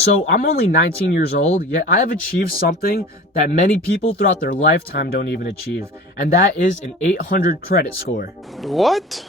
So I'm only 19 years old, yet I have achieved something that many people throughout their lifetime don't even achieve, and that is an 800 credit score. What?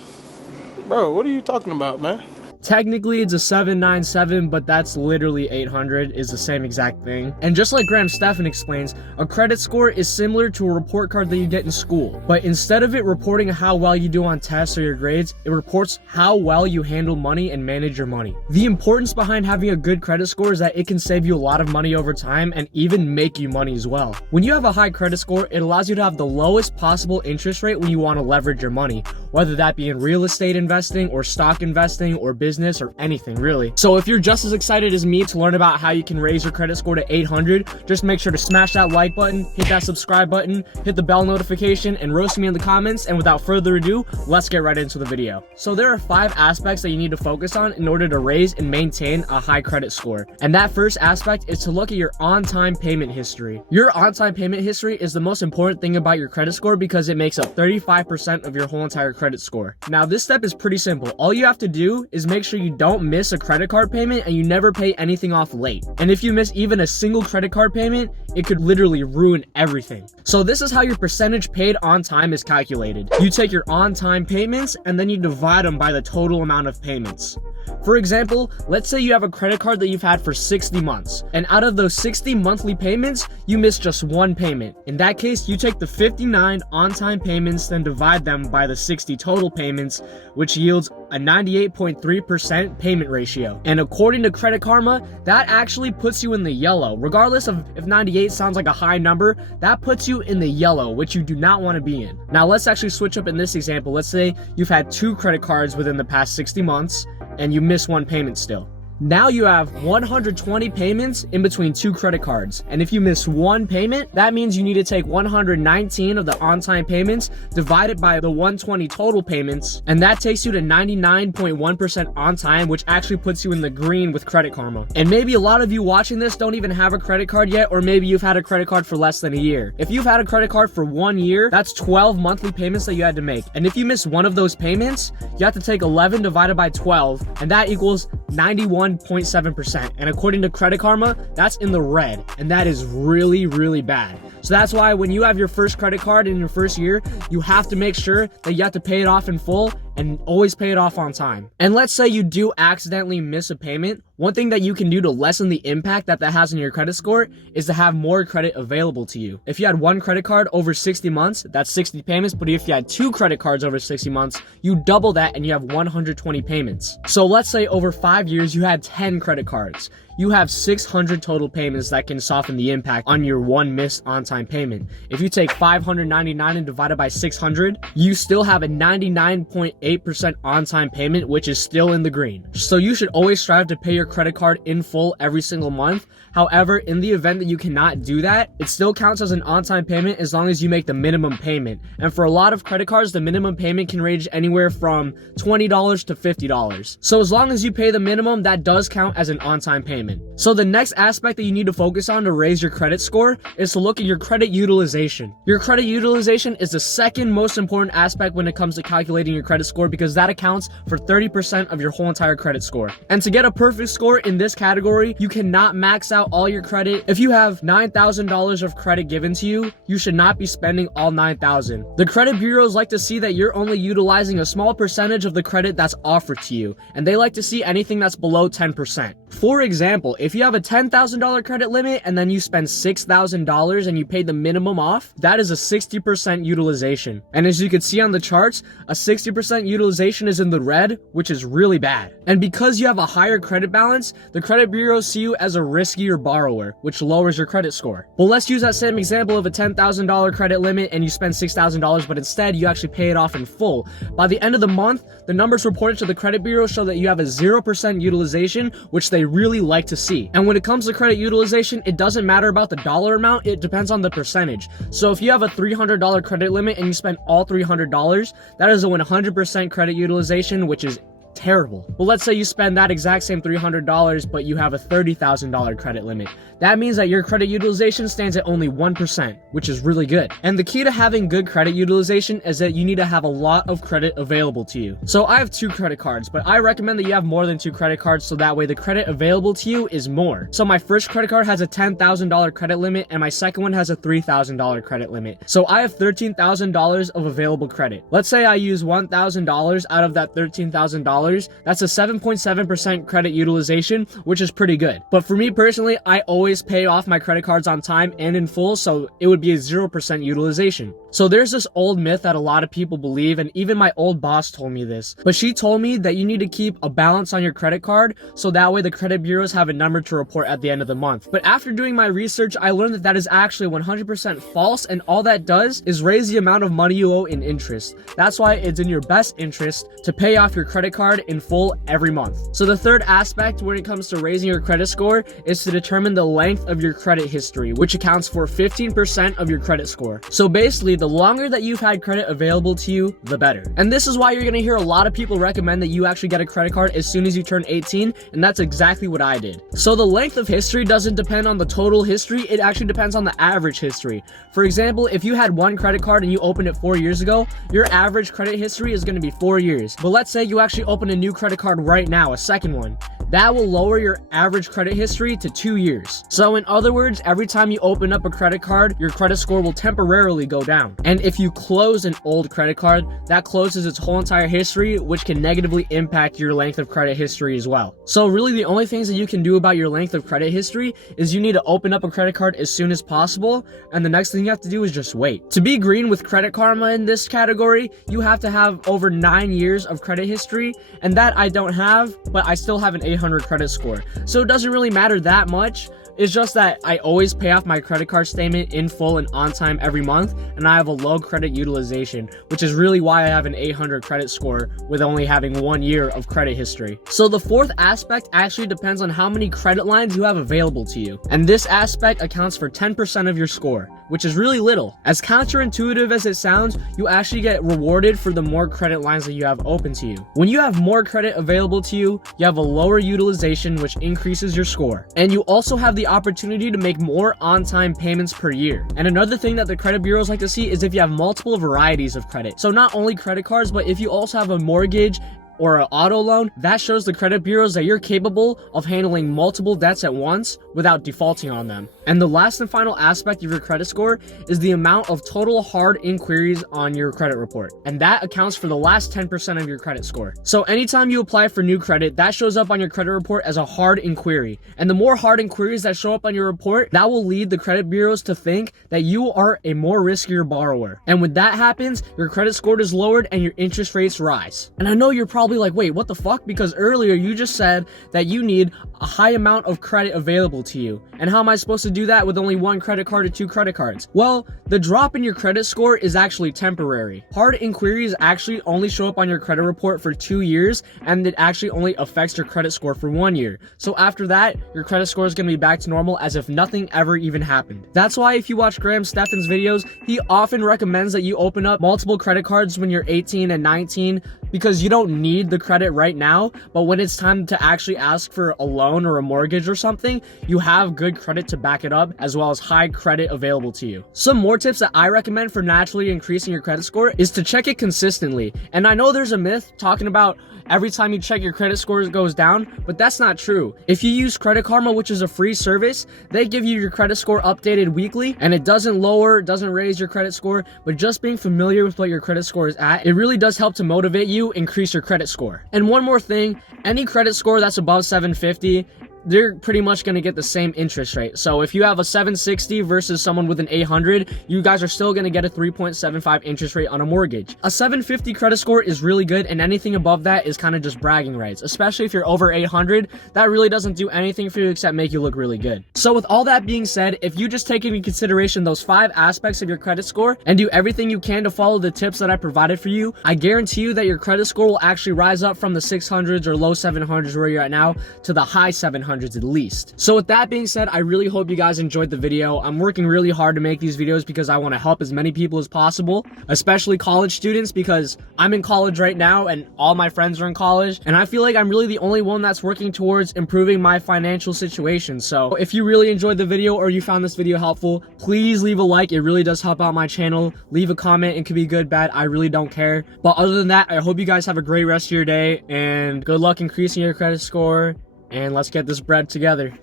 Bro, what are you talking about, man? Technically, it's a 797, but that's literally 800, is the same exact thing. And just like Stephan explains, a credit score is similar to a report card that you get in school. But instead of it reporting how well you do on tests or your grades, it reports how well you handle money and manage your money. The importance behind having a good credit score is that it can save you a lot of money over time and even make you money as well. When you have a high credit score, it allows you to have the lowest possible interest rate when you want to leverage your money, whether that be in real estate investing or stock investing or business or anything really. So if you're just as excited as me to learn about how you can raise your credit score to 800, just make sure to smash that like button, hit that subscribe button, hit the bell notification, and roast me in the comments. And without further ado, let's get right into the video. So there are 5 aspects that you need to focus on in order to raise and maintain a high credit score. And that first aspect is to look at your on-time payment history. Your on-time payment history is the most important thing about your credit score because it makes up 35% of your whole entire credit score. Now this step is pretty simple. All you have to do is make sure you don't miss a credit card payment and you never pay anything off late. And if you miss even a single credit card payment, it could literally ruin everything. So this is how your percentage paid on time is calculated. You take your on-time payments and then you divide them by the total amount of payments. For example, let's say you have a credit card that you've had for 60 months, and out of those 60 monthly payments, you miss just one payment. In that case, you take the 59 on-time payments, then divide them by the 60 total payments, which yields a 98.3% payment ratio. And according to Credit Karma, that actually puts you in the yellow. Regardless of if 98 sounds like a high number, that puts you in the yellow, which you do not want to be in. Now let's actually switch up in this example. Let's say you've had 2 credit cards within the past 60 months, and you miss one payment still. Now you have 120 payments in between 2 credit cards. And if you miss one payment, that means you need to take 119 of the on-time payments divided by the 120 total payments. And that takes you to 99.1% on time, which actually puts you in the green with Credit Karma. And maybe a lot of you watching this don't even have a credit card yet, or maybe you've had a credit card for less than a year. If you've had a credit card for 1 year, that's 12 monthly payments that you had to make. And if you miss one of those payments, you have to take 11 divided by 12, and that equals 91.7%. And according to Credit Karma, that's in the red, and that is really, really bad. So that's why when you have your first credit card in your first year, you have to make sure that you have to pay it off in full and always pay it off on time. And let's say you do accidentally miss a payment. One thing that you can do to lessen the impact that has on your credit score is to have more credit available to you. If you had 1 credit card over 60 months, that's 60 payments. But if you had 2 credit cards over 60 months, you double that and you have 120 payments. So let's say over 5 years, you had 10 credit cards. You have 600 total payments that can soften the impact on your one missed on-time payment. If you take 599 and divide it by 600, you still have a 99.8% on-time payment, which is still in the green. So you should always strive to pay your credit card in full every single month. However, in the event that you cannot do that, it still counts as an on-time payment as long as you make the minimum payment. And for a lot of credit cards, the minimum payment can range anywhere from $20 to $50. So as long as you pay the minimum, that does count as an on-time payment. So the next aspect that you need to focus on to raise your credit score is to look at your credit utilization. Your credit utilization is the second most important aspect when it comes to calculating your credit score because that accounts for 30% of your whole entire credit score. And to get a perfect score in this category, you cannot max out all your credit. If you have $9,000 of credit given to you, you should not be spending all $9,000. The credit bureaus like to see that you're only utilizing a small percentage of the credit that's offered to you, and they like to see anything that's below 10%. For example, if you have a $10,000 credit limit and then you spend $6,000 and you pay the minimum off, that is a 60% utilization. And as you can see on the charts, a 60% utilization is in the red, which is really bad. And because you have a higher credit balance, the credit bureaus see you as a riskier borrower, which lowers your credit score. Well, let's use that same example of a $10,000 credit limit and you spend $6,000, but instead you actually pay it off in full. By the end of the month, the numbers reported to the credit bureau show that you have a 0% utilization, which they really like to see. And when it comes to credit utilization, it doesn't matter about the dollar amount, it depends on the percentage. So if you have a $300 credit limit and you spend all $300, that is a 100% credit utilization, which is terrible. Well, let's say you spend that exact same $300, but you have a $30,000 credit limit. That means that your credit utilization stands at only 1%, which is really good. And the key to having good credit utilization is that you need to have a lot of credit available to you. So I have 2 credit cards, but I recommend that you have more than 2 credit cards so that way the credit available to you is more. So my first credit card has a $10,000 credit limit and my second one has a $3,000 credit limit. So I have $13,000 of available credit. Let's say I use $1,000 out of that $13,000. That's a 7.7% credit utilization, which is pretty good. But for me personally, I always pay off my credit cards on time and in full, so it would be a 0% utilization. So there's this old myth that a lot of people believe, and even my old boss told me this, but she told me that you need to keep a balance on your credit card so that way the credit bureaus have a number to report at the end of the month. But after doing my research, I learned that that is actually 100% false, and all that does is raise the amount of money you owe in interest. That's why it's in your best interest to pay off your credit card in full every month. So the third aspect when it comes to raising your credit score is to determine the length of your credit history, which accounts for 15% of your credit score. So basically, the longer that you've had credit available to you, the better. And this is why you're gonna hear a lot of people recommend that you actually get a credit card as soon as you turn 18, and that's exactly what I did. So the length of history doesn't depend on the total history, it actually depends on the average history. For example, if you had one credit card and you opened it 4 years ago, your average credit history is gonna be 4 years. But let's say you actually open a new credit card right now, a second one. That will lower your average credit history to 2 years. So in other words, every time you open up a credit card, your credit score will temporarily go down. And if you close an old credit card, that closes its whole entire history, which can negatively impact your length of credit history as well. So really the only things that you can do about your length of credit history is you need to open up a credit card as soon as possible, and the next thing you have to do is just wait. To be green with Credit Karma in this category, you have to have over 9 years of credit history, and that I don't have, but I still have an 800 credit score. So it doesn't really matter that much. It's just that I always pay off my credit card statement in full and on time every month, and I have a low credit utilization, which is really why I have an 800 credit score with only having 1 year of credit history. So the fourth aspect actually depends on how many credit lines you have available to you, and this aspect accounts for 10% of your score, which is really little. As counterintuitive as it sounds, you actually get rewarded for the more credit lines that you have open to you. When you have more credit available to you, you have a lower utilization, which increases your score. And you also have the opportunity to make more on-time payments per year. And another thing that the credit bureaus like to see is if you have multiple varieties of credit. So not only credit cards, but if you also have a mortgage or an auto loan, that shows the credit bureaus that you're capable of handling multiple debts at once without defaulting on them. And the last and final aspect of your credit score is the amount of total hard inquiries on your credit report. And that accounts for the last 10% of your credit score. So anytime you apply for new credit, that shows up on your credit report as a hard inquiry. And the more hard inquiries that show up on your report, that will lead the credit bureaus to think that you are a more riskier borrower. And when that happens, your credit score is lowered and your interest rates rise. And I know you're probably like, wait, what the fuck? Because earlier you just said that you need a high amount of credit available to you. And how am I supposed to do that with only one credit card or 2 credit cards? Well, the drop in your credit score is actually temporary. Hard inquiries actually only show up on your credit report for 2 years, and it actually only affects your credit score for 1 year. So after that, your credit score is going to be back to normal as if nothing ever even happened. That's why if you watch Stephan's videos, he often recommends that you open up multiple credit cards when you're 18 and 19, because you don't need the credit right now, but when it's time to actually ask for a loan or a mortgage or something, you have good credit to back it up, as well as high credit available to you. Some more tips that I recommend for naturally increasing your credit score is to check it consistently. And I know there's a myth talking about every time you check your credit score it goes down, but that's not true. If you use Credit Karma, which is a free service, they give you your credit score updated weekly, and it doesn't lower, it doesn't raise your credit score, but just being familiar with what your credit score is at, it really does help to motivate you increase your credit score. And one more thing, any credit score that's above 750, they're pretty much going to get the same interest rate. So if you have a 760 versus someone with an 800, you guys are still going to get a 3.75 interest rate on a mortgage. A 750 credit score is really good, and anything above that is kind of just bragging rights, especially if you're over 800. That really doesn't do anything for you except make you look really good. So with all that being said, if you just take into consideration those 5 aspects of your credit score and do everything you can to follow the tips that I provided for you, I guarantee you that your credit score will actually rise up from the 600s or low 700s where you're at now to the high 700s. 800s at least. So with that being said, I really hope you guys enjoyed the video. I'm working really hard to make these videos because I want to help as many people as possible, especially college students, because I'm in college right now and all my friends are in college, and I feel like I'm really the only one that's working towards improving my financial situation. So if you really enjoyed the video or you found this video helpful, please leave a like. It really does help out my channel. Leave a comment. It could be good, bad. I really don't care. But other than that, I hope you guys have a great rest of your day and good luck increasing your credit score, and let's get this bread together.